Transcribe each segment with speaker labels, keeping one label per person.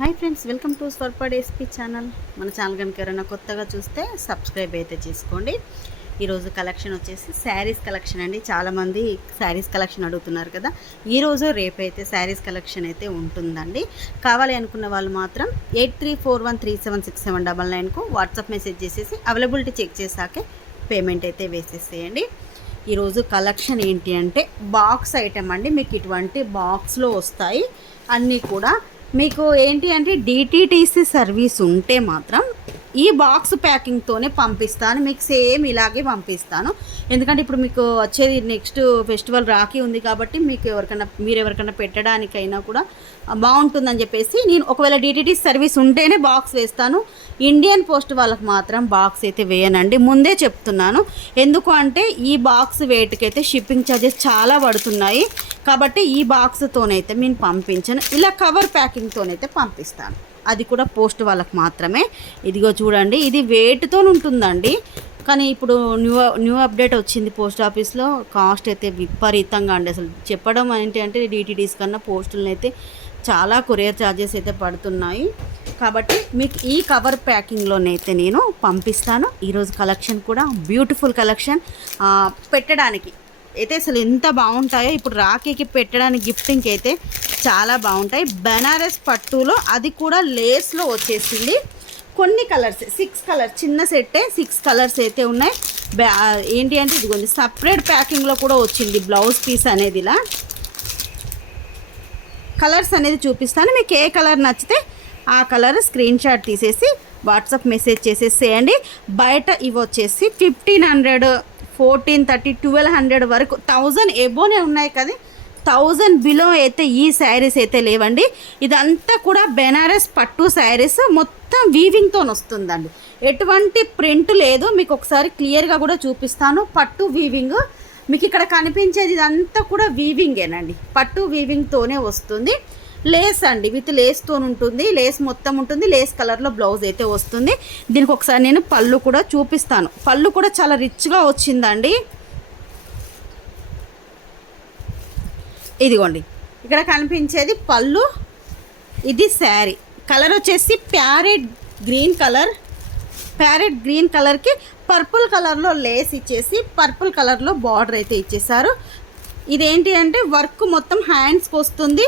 Speaker 1: Hi friends welcome to స్వర్పడ్ SP channel. మన channel కనుక ఎవరైనా కొత్తగా చూస్తే సబ్స్క్రైబ్ అయితే చేసుకోండి. ఈరోజు కలెక్షన్ వచ్చేసి శారీస్ కలెక్షన్ అండి. చాలామంది శారీస్ కలెక్షన్ అడుగుతున్నారు కదా. ఈరోజు రేపైతే శారీస్ కలెక్షన్ అయితే ఉంటుందండి. కావాలి అనుకున్న వాళ్ళు మాత్రం eight three four one three seven six seven double నైన్కు WhatsApp message చేసేసి అవైలబిలిటీ చెక్ చేశాకే పేమెంట్ అయితే వేసేసేయండి. ఈరోజు కలెక్షన్ ఏంటి అంటే బాక్స్ ఐటమ్ అండి. మీకు ఇటువంటి బాక్స్లో వస్తాయి. అన్నీ కూడా మీకు ఏంటి అంటే డిటీటీసీ సర్వీస్ ఉంటే మాత్రం ఈ బాక్స్ ప్యాకింగ్తోనే పంపిస్తాను. మీకు సేమ్ ఇలాగే పంపిస్తాను. ఎందుకంటే ఇప్పుడు మీకు వచ్చేది నెక్స్ట్ ఫెస్టివల్ రాఖీ ఉంది కాబట్టి మీకు ఎవరికైనా మీరు ఎవరికైనా పెట్టడానికైనా కూడా బాగుంటుందని చెప్పేసి నేను ఒకవేళ డిటిటీ సర్వీస్ ఉంటేనే బాక్స్ వేస్తాను. ఇండియన్ పోస్ట్ వాళ్ళకి మాత్రం బాక్స్ అయితే వేయనండి. ముందే చెప్తున్నాను. ఎందుకు అంటే ఈ బాక్స్ వేటుకైతే షిప్పింగ్ ఛార్జెస్ చాలా పడుతున్నాయి. కాబట్టి ఈ బాక్స్తోనైతే నేను పంపించను. ఇలా కవర్ ప్యాకింగ్తోనైతే పంపిస్తాను. అది కూడా పోస్ట్ వాళ్ళకి మాత్రమే. ఇదిగో చూడండి ఇది వెయిట్తో ఉంటుందండి. కానీ ఇప్పుడు న్యూ న్యూ అప్డేట్ వచ్చింది పోస్ట్ ఆఫీస్లో కాస్ట్ అయితే విపరీతంగా అండి. అసలు చెప్పడం ఏంటి అంటే డిటీడీస్ కన్నా పోస్టులను అయితే చాలా కొరియర్ ఛార్జెస్ అయితే పడుతున్నాయి. కాబట్టి మీకు ఈ కవర్ ప్యాకింగ్లోనైతే నేను పంపిస్తాను. ఈరోజు కలెక్షన్ కూడా బ్యూటిఫుల్ కలెక్షన్ పెట్టడానికి అయితే అసలు ఎంత బాగుంటాయో ఇప్పుడు రాఖీకి పెట్టడానికి గిఫ్టింగ్కి అయితే చాలా బాగుంటాయి. బెనారస్ పట్టులో అది కూడా లేస్లో వచ్చేసింది. కొన్ని కలర్స్ సిక్స్ కలర్స్ చిన్న సెట్టే సిక్స్ కలర్స్ అయితే ఉన్నాయి. ఏంటి అంటే ఇదిగోండి సపరేట్ ప్యాకింగ్లో కూడా వచ్చింది బ్లౌజ్ పీస్ అనేది ఇలా. కలర్స్ అనేది చూపిస్తాను. మీకు ఏ కలర్ నచ్చితే ఆ కలర్ స్క్రీన్ షాట్ తీసేసి వాట్సాప్ మెసేజ్ చేసేసేయండి. బయట ఇవి వచ్చేసి fifteen hundred fourteen thirty twelve hundred వరకు థౌజండ్ ఎబోనే ఉన్నాయి కదా. థౌజండ్ బిలో అయితే ఈ శారీస్ అయితే లేవండి. ఇదంతా కూడా బెనారస్ పట్టు శారీస్. మొత్తం వీవింగ్తో వస్తుందండి. ఎటువంటి ప్రింట్ లేదు. మీకు ఒకసారి క్లియర్గా కూడా చూపిస్తాను. పట్టు వీవింగ్ మీకు ఇక్కడ కనిపించేది ఇదంతా కూడా వీవింగేనండి పట్టు వీవింగ్తోనే వస్తుంది. లేస్ అండి విత్ లేస్తో ఉంటుంది లేస్ మొత్తం ఉంటుంది లేస్ కలర్లో బ్లౌజ్ అయితే వస్తుంది. దీనికి ఒకసారి నేను పళ్ళు కూడా చూపిస్తాను. పళ్ళు కూడా చాలా రిచ్గా వచ్చిందండి. ఇదిగోండి ఇక్కడ కనిపించేది పళ్ళు. ఇది శారీ. కలర్ వచ్చేసి parrot green colour. Parrot green కలర్కి పర్పుల్ కలర్లో లేస్ ఇచ్చేసి పర్పుల్ కలర్లో బార్డర్ అయితే ఇచ్చేసారు ఇదేంటి అంటే వర్క్ మొత్తం హ్యాండ్స్కి వస్తుంది.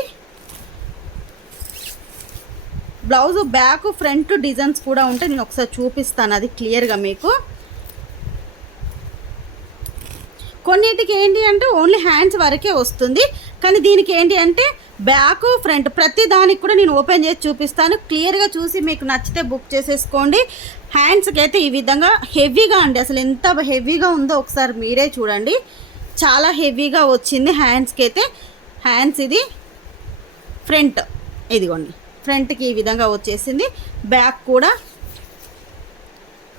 Speaker 1: బ్లౌజ్ బ్యాక్ ఫ్రంట్ డిజైన్స్ కూడా ఉంటే నేను ఒకసారి చూపిస్తాను అది క్లియర్గా మీకు. కొన్నిటికి ఏంటి అంటే ఓన్లీ హ్యాండ్స్ వరకే వస్తుంది. కానీ దీనికి ఏంటి అంటే బ్యాక్ ఫ్రంట్ ప్రతి దానికి కూడా నేను ఓపెన్ చేసి చూపిస్తాను. క్లియర్గా చూసి మీకు నచ్చితే బుక్ చేసేసుకోండి. హ్యాండ్స్కి అయితే ఈ విధంగా హెవీగా అండి. అసలు ఎంత హెవీగా ఉందో ఒకసారి మీరే చూడండి. చాలా హెవీగా వచ్చింది హ్యాండ్స్కి అయితే. హ్యాండ్స్ ఇది ఫ్రంట్. ఇదిగోండి. ఫ్రంట్కి ఈ విధంగా వచ్చేసింది. బ్యాక్ కూడా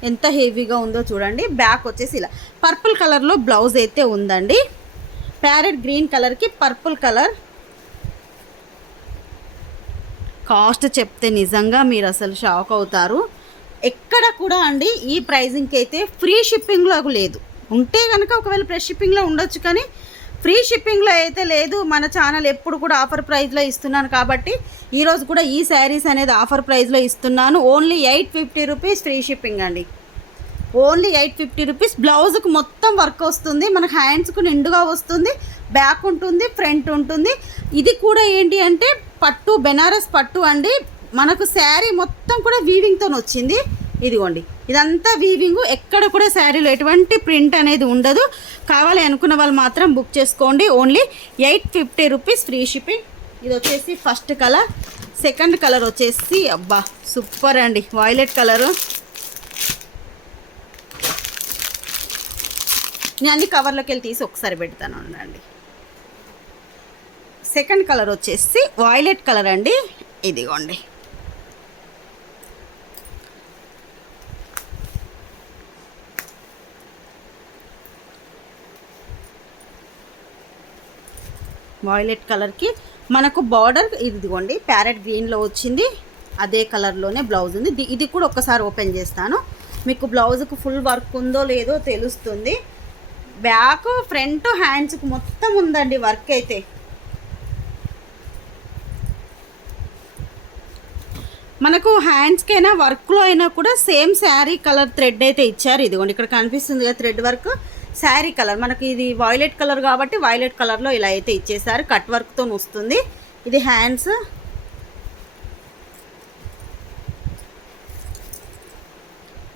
Speaker 1: ఎంత హెవీగా ఉందో చూడండి. బ్యాక్ వచ్చేసి ఇలా పర్పుల్ కలర్లో బ్లౌజ్ అయితే ఉందండి. ప్యారెట్ గ్రీన్ కలర్కి పర్పుల్ కలర్. కాస్ట్ చెప్తే నిజంగా మీరు అసలు షాక్ అవుతారు. ఎక్కడ కూడా అండి ఈ ప్రైజింగ్కి అయితే ఫ్రీ షిప్పింగ్లో లేదు. ఉంటే కనుక ఒకవేళ ఫ్రెష్ షిప్పింగ్లో ఉండొచ్చు కానీ ఫ్రీ షిప్పింగ్లో అయితే లేదు. మన ఛానల్ ఎప్పుడు కూడా ఆఫర్ ప్రైస్లో ఇస్తున్నాను కాబట్టి ఈరోజు కూడా ఈ శారీస్ అనేది ఆఫర్ ప్రైస్లో ఇస్తున్నాను. Only eight fifty rupees free shipping అండి. Only eight fifty rupees. బ్లౌజ్కి మొత్తం వర్క్ వస్తుంది. మనకు హ్యాండ్స్కు నిండుగా వస్తుంది. బ్యాక్ ఉంటుంది ఫ్రంట్ ఉంటుంది. ఇది కూడా ఏంటి అంటే పట్టు బెనారస్ పట్టు అండి. మనకు శారీ మొత్తం కూడా వీవింగ్తో వచ్చింది. ఇదిగోండి. ఇదంతా వీవింగ్ ఎక్కడ కూడా శారీలో ఎటువంటి ప్రింట్ అనేది ఉండదు. కావాలి అనుకున్న వాళ్ళు మాత్రం బుక్ చేసుకోండి. Only eight fifty rupees free shipping ఇది వచ్చేసి ఫస్ట్ కలర్ సెకండ్ కలర్ వచ్చేసి అబ్బా సూపర్ అండి. వాయిలెట్ కలరు నేను అన్ని కవర్లోకి వెళ్ళి తీసి ఒకసారి పెడతాను అండి. సెకండ్ కలర్ వచ్చేసి వాయిలెట్ కలర్ అండి. ఇదిగోండి. వాయిలెట్ కలర్కి మనకు బార్డర్ ఇదిగోండి ప్యారెట్ గ్రీన్లో వచ్చింది. అదే కలర్లోనే బ్లౌజ్ ఉంది. ఇది కూడా ఒక్కసారి ఓపెన్ చేస్తాను. మీకు బ్లౌజ్కి ఫుల్ వర్క్ ఉందో లేదో తెలుస్తుంది. బ్యాక్ ఫ్రంట్ హ్యాండ్స్కి మొత్తం ఉందండి వర్క్ అయితే. మనకు హ్యాండ్స్కైనా వర్క్లో అయినా కూడా సేమ్ శారీ కలర్ థ్రెడ్ అయితే ఇచ్చారు. ఇదిగోండి ఇక్కడ కనిపిస్తుంది కదా థ్రెడ్ వర్క్ శారీ కలర్. మనకి ఇది వైలెట్ కలర్ కాబట్టి వైలెట్ కలర్లో ఇలా అయితే ఇచ్చేసారు కట్ వర్క్తో వస్తుంది. ఇది హ్యాండ్స్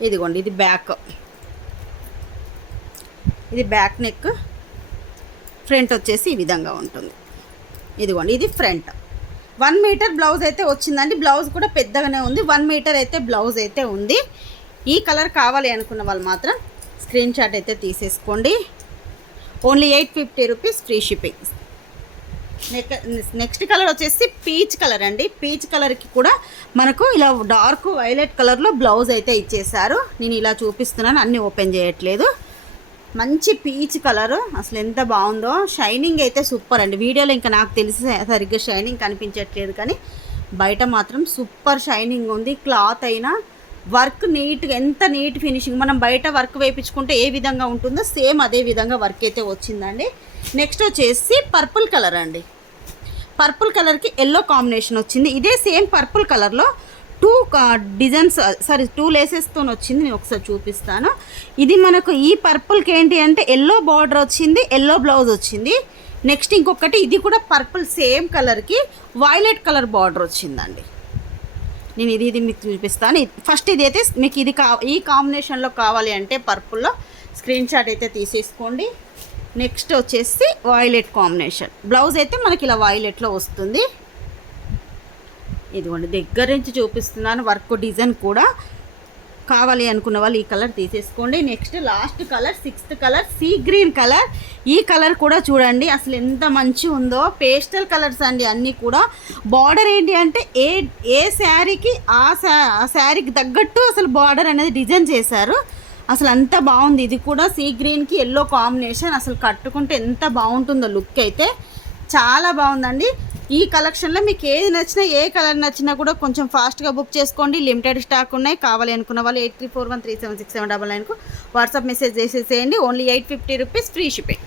Speaker 1: ఇదిగోండి ఇది బ్యాక్ ఇది బ్యాక్ నెక్ ఫ్రంట్ వచ్చేసి ఈ విధంగా ఉంటుంది. ఇదిగోండి ఇది ఫ్రంట్ వన్ మీటర్ బ్లౌజ్ అయితే వచ్చిందండి. బ్లౌజ్ కూడా పెద్దగానే ఉంది. వన్ మీటర్ అయితే బ్లౌజ్ అయితే ఉంది. ఈ కలర్ కావాలి అనుకున్న వాళ్ళు మాత్రం స్క్రీన్ షాట్ అయితే తీసేసుకోండి. Only eight fifty rupees free shipping. Next colour వచ్చేసి పీచ్ కలర్ అండి. పీచ్ కలర్కి కూడా మనకు ఇలా డార్క్ వైలెట్ కలర్లో బ్లౌజ్ అయితే ఇచ్చేసారు నేను ఇలా చూపిస్తున్నాను అన్నీ ఓపెన్ చేయట్లేదు. మంచి పీచ్ కలర్ అసలు ఎంత బాగుందో. షైనింగ్ అయితే సూపర్ అండి. వీడియోలో ఇంకా నాకు తెలిసి సరిగ్గా షైనింగ్ కనిపించట్లేదు కానీ బయట మాత్రం సూపర్ షైనింగ్ ఉంది. క్లాత్ అయినా వర్క్ నీట్గా ఎంత నీట్ ఫినిషింగ్ మనం బయట వర్క్ వేయించుకుంటే ఏ విధంగా ఉంటుందో సేమ్ అదే విధంగా వర్క్ అయితే వచ్చిందండి. నెక్స్ట్ వచ్చేసి పర్పుల్ కలర్ అండి. పర్పుల్ కలర్కి ఎల్లో కాంబినేషన్ వచ్చింది. ఇదే సేమ్ పర్పుల్ కలర్లో టూ డిజైన్స్ సారీ టూ లేసెస్తో వచ్చింది. నేను ఒకసారి చూపిస్తాను. ఇది మనకు ఈ పర్పుల్కి ఏంటి అంటే ఎల్లో బార్డర్ వచ్చింది ఎల్లో బ్లౌజ్ వచ్చింది. నెక్స్ట్ ఇంకొకటి ఇది కూడా పర్పుల్ సేమ్ కలర్కి వైలెట్ కలర్ బార్డర్ వచ్చిందండి. నేను ఇది ఇది మీకు చూపిస్తాను ఫస్ట్ ఇది అయితే మీకు ఇది కా ఈ కాంబినేషన్లో కావాలి అంటే పర్పుల్లో స్క్రీన్ షాట్ అయితే తీసేసుకోండి. నెక్స్ట్ వచ్చేసి వాయిలెట్ కాంబినేషన్ బ్లౌజ్ అయితే మనకి ఇలా వాయిలెట్లో వస్తుంది. ఇదిగోండి దగ్గర నుంచి చూపిస్తున్నాను వర్క్ డిజైన్ కూడా. కావాలి అనుకున్న వాళ్ళు ఈ కలర్ తీసేసుకోండి. Next last colour sixth colour sea green colour. ఈ కలర్ కూడా చూడండి అసలు ఎంత మంచి ఉందో. పేస్టల్ కలర్స్ అండి అన్నీ కూడా. బార్డర్ ఏంటి అంటే ఏ ఏ శారీకి ఆ శా శారీకి తగ్గట్టు అసలు బార్డర్ అనేది డిజైన్ చేశారు. అసలు అంత బాగుంది. ఇది కూడా సీ గ్రీన్కి ఎల్లో కాంబినేషన్. అసలు కట్టుకుంటే ఎంత బాగుంటుందో లుక్ అయితే. చాలా బాగుందండి. ఈ కలెక్షన్లో మీకు ఏది నచ్చినా ఏ కలర్ నచ్చినా కూడా కొంచెం ఫాస్ట్గా బుక్ చేసుకోండి. లిమిటెడ్ స్టాక్ ఉన్నాయి. కావాలి అనుకున్న వాళ్ళు eight three four one three seven six seven double నైన్కు WhatsApp message చేసేసేయండి. Only eight fifty rupees free shipping